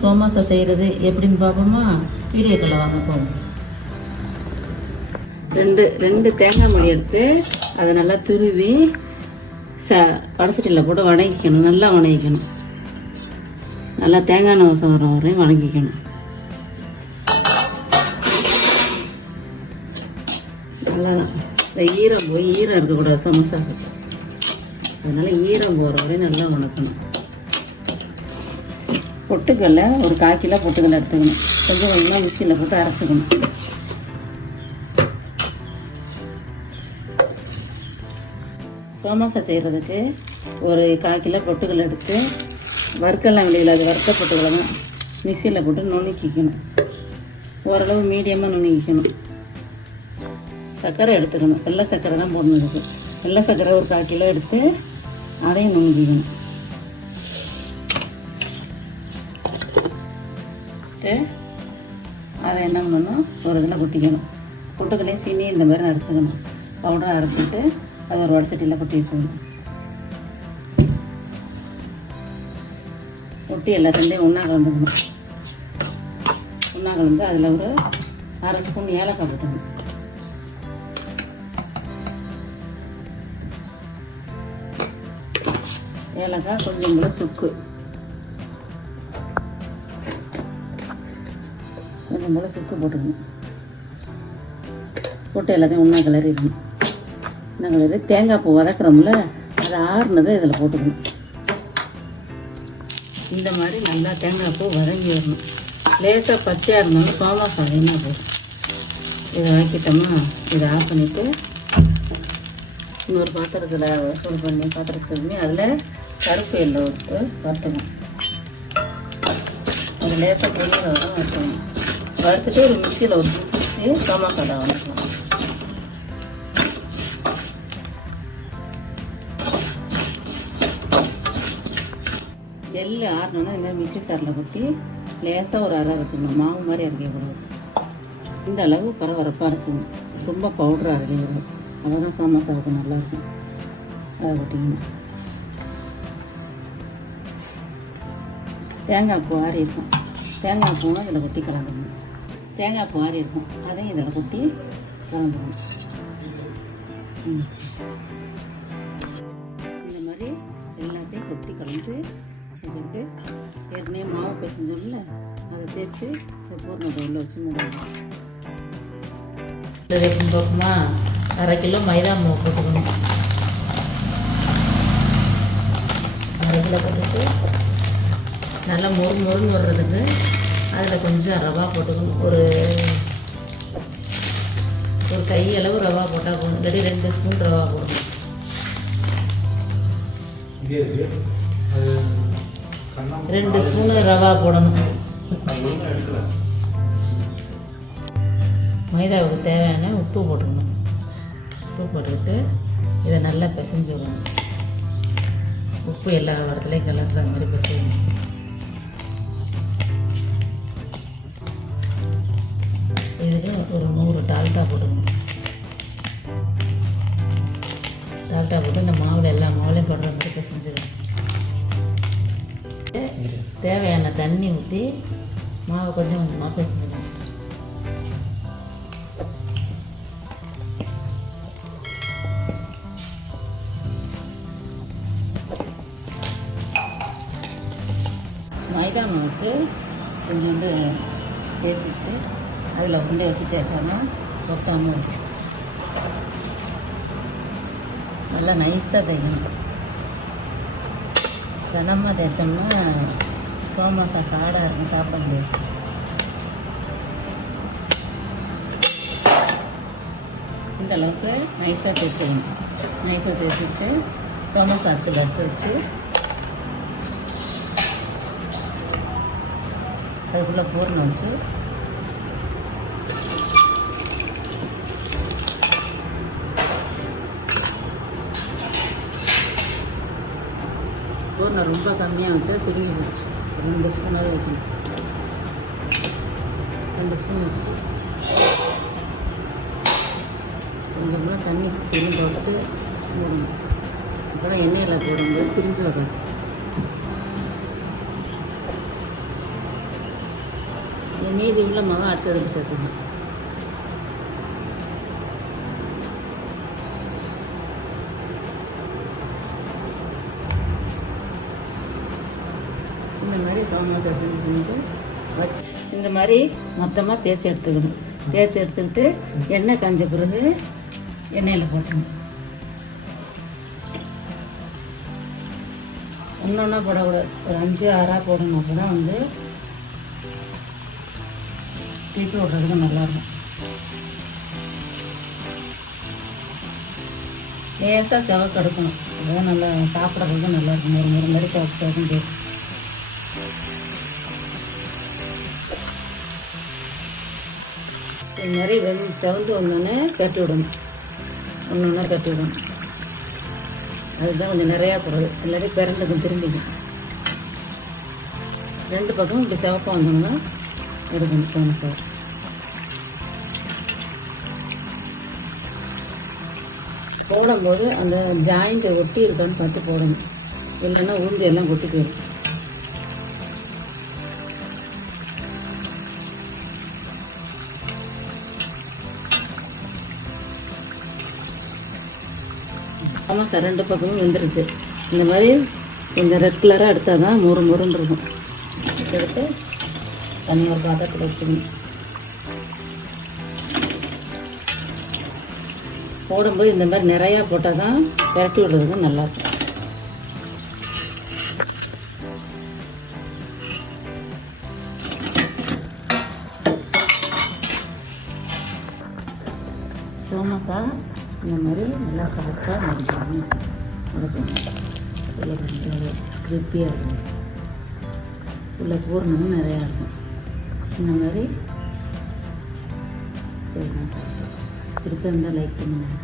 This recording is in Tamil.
சுலபமாக சோமாசா செய்கிறது எப்படின்னு பார்ப்போமா? வீடியோக்குள்ள வாங்க போவோம். ரெண்டு தேங்காய் மணி எடுத்து அதை நல்லா துருவி வடசட்டியில் போட்டு வணங்கிக்கணும். நல்லா வணங்கிக்கணும். நல்லா தேங்காய் வாசம் வர வரையும் வணங்கிக்கணும். நல்லா ஈரம் போய் ஈரம் இருக்கக்கூடாது சமோசாவுக்கு. அதனால ஈரம் போகிற வரையும் நல்லா வணக்கணும். பொட்டுக்கல்ல ஒரு 1/4 கிலோ பொட்டுக்கல்லை எடுத்துக்கணும். கொஞ்சம் கொஞ்சமாக மிக்சியில் போட்டு அரைச்சிக்கணும். சோமாசா செய்கிறதுக்கு ஒரு 1/4 கிலோ பொட்டுக்கல்லை எடுத்து வறுக்கலாம் வெளியில். அது வறுத்த பொட்டுக்கல்லை தான் மிக்சியில் போட்டு நுணுக்கிக்கணும். ஓரளவு மீடியமாக நுணுக்கிக்கணும். சர்க்கரை எடுத்துக்கணும். வெள்ளை சர்க்கரை தான் போடணுதுக்கு. வெள்ளை சர்க்கரை ஒரு 1/4 கிலோ எடுத்து அதையும் நுணுக்கிக்கணும். அதை என்ன பண்ணணும், ஒரு இதில் கொட்டிக்கணும். பொட்டுக்கல்லையும் சீனி இந்த மாதிரி அரைச்சிக்கணும். பவுடரை அரைச்சிட்டு அதை ஒரு வடசட்டியில் கொட்டி வச்சுக்கணும். கொட்டி எல்லாத்துலேயும் ஒன்றா கலந்துக்கணும். ஒன்றா கலந்து அதில் ஒரு 1/2 ஸ்பூன் ஏலக்காய் போட்டுக்கணும். ஏலக்காய், கொஞ்சம் கூட சுக்கு, கொஞ்சம் போல் சுக்கு போட்டுக்கணும். போட்டு எல்லாத்தையும் ஒன்றா கிளறிடணும். ஒன்றா கிளறி தேங்காய் பூ வதக்குறோம்ல, அதை ஆறுனதை இதில் போட்டுக்கணும். இந்த மாதிரி நல்லா தேங்காய் பூ வதங்கி வரணும். லேசாக பச்சையாக இருந்தாலும் சோமாசா வேணா போகும். இதை ஆக்கிட்டோம்னா இதை ஆஃப் பண்ணிவிட்டு இன்னொரு பாத்திரத்தில் சூடு பண்ணி அதில் கருப்பு எண்ணெய் விட்டு வறுத்துக்கணும். ஒரு லேசாக பொரியல் வர வறுத்துக்கணும். வறுத்துட்டு ஒரு மிக்சியில் ஒரு மிக்சி சோமாசா தான் வதக்கணும். எள்ளு ஆறணுன்னா இதுமாதிரி மிக்சி சாரில் கொட்டி லேசாக ஒரு அரை வச்சுக்கணும். மாவு மாதிரி அரைக்கக்கூடாது. இந்த அளவு பரபரப்பாக அரைச்சிக்கணும். ரொம்ப பவுடராக அரைக்கக்கூடாது. அப்போ தான் சோமாசாவுக்கு நல்லாயிருக்கும். அதை கொட்டிக்கணும். தேங்காய் பூ ஆறி இருக்கும். தேங்காய் பூவும் இதில் கொட்டி கலந்துக்கணும். தேங்காய் பூ ஆறி இருக்கும். அதையும் இதில் கொட்டி கலந்துக்கணும். இந்த மாதிரி எல்லாத்தையும் கொட்டி கலந்து வச்சுக்கிட்டு ஏற்கனவே மாவு பிசைஞ்சோம்ல, அதை தேய்ச்சி பூர்ண பவுலில் வச்சு மூடணும். இதை போட்டுமா 1/2 கிலோ மைதா மாவு போட்டுக்கணும். 1/2 கிலோ போட்டுட்டு நல்லா மொறுன்னு வர்றதுக்கு அதில் கொஞ்சம் ரவா போட்டுக்கணும். ஒரு கையளவு ரவா போட்டால் போதும். இல்லாட்டி 2 ஸ்பூன் ரவா போடணும். ரெண்டு ஸ்பூனு ரவா போடணும். மைதாவுக்கு தேவையான உப்பு போட்டுக்கணும். உப்பு போட்டுக்கிட்டு இதை நல்லா பிசைஞ்சு விடணும். உப்பு எல்லா இடத்துலையும் கலந்துற மாதிரி பிசையணும். இதுக்கு ஒரு 100 டால்டா போட்டுக்கணும். டால்டா போட்டு இந்த மாவில் எல்லா மாவுலையும் போடுற மாதிரி பிசைஞ்சிடணும். தேவையான தண்ணி ஊற்றி மாவை கொஞ்சம் கொஞ்சமாக பிசைஞ்சிக்கணும். மைதா மாவுக்கு கொஞ்சோண்டு தேய்ச்சிட்டு அதில் உருண்டை வச்சு தேய்ச்சோம்னா ஒட்டாமல் இருக்கும். நல்லா நைஸாக தேய்க்கணும். கனமாக தேய்ச்சோம்னா சோமாசா காடாக இருக்கும், சாப்பிட முடியாது. இந்த அளவுக்கு நைஸாக தேய்ச்சிக்கணும். நைஸாக தேய்ச்சிட்டு சோமாசா அச்சில் எடுத்து வச்சு அதுக்குள்ளே பூர்ணம் வச்சு பூர்ணம் ரொம்ப கம்மியாக வச்சா சுருங்கி 2 ஸ்பூனாவது வைக்கணும். 2 ஸ்பூன் வச்சு கொஞ்சமாக தண்ணி சுற்றிலும் போட்டு மூடணும். அப்புறம் எண்ணெயில் போடும்போது பிரிஞ்சு வராது. மீதி உள்ள மாவை அடுத்ததுக்கு சேர்த்துக்கணும். இந்த மாதிரி சோமாசா செஞ்சு வச்சு இந்த மாதிரி மொத்தமாக தேய்ச்சி எடுத்துக்கணும். தேய்ச்சி எடுத்துக்கிட்டு எண்ணெய் காஞ்ச பிறகு எண்ணெயில் போட்டணும். ஒன்றொன்னா போடக்கூடாது, ஒரு 5-6 போடணும். அப்போ தான் வந்து திருப்பி விட்றதுக்கு நல்லாயிருக்கும். லேசாக செவக்கு எடுக்கணும். அதுதான் நல்லா சாப்பிட்றதுக்கு நல்லாயிருக்கும். ஒரு மாதிரி செவக்கும் போது இது மாதிரி செவந்து வந்தோடனே கட்டி விடணும். ஒன்று ஒன்றா கட்டி விடணும். அதுதான் கொஞ்சம் நிறையா போடுறது, இல்லாட்டி பிறண்டுக்கும் திரும்பிக்கும். 2 பக்கமும் இப்படி சிவப்பாக வந்தோம்னா எடுக்கணும். சோமசா போடும்போது அந்த ஜாயிண்ட்டை ஒட்டி இருக்கான்னு பார்த்து போடணும், இல்லைன்னா உளுந்து எல்லாம் கொட்டி போயிடும். சமோசா 2 பக்கமும் வெந்துருச்சு. இந்த மாதிரி கொஞ்சம் ரெட் கலராக எடுத்தால் தான் முறுன்னு இருக்கும். எடுத்து தண்ணி ஒரு பாத்திரத்தில் வச்சுக்கணும். போடும்போது இந்த மாதிரி நிறையா போட்டால் தான் விரட்டி விடுறதுக்கு நல்லாயிருக்கும். சோமோசா இந்த மாதிரி நல்லா சாஃப்டாக மடிக்கணும். உள்ள கிரிப்பியாக இருக்கும். உள்ள பூர்ணமும் நிறையா இருக்கும். இந்த மாதிரி சரி நான் சாப்பிட்டேன். பிடிச்சிருந்தால் லைக் பண்ணுங்கள்.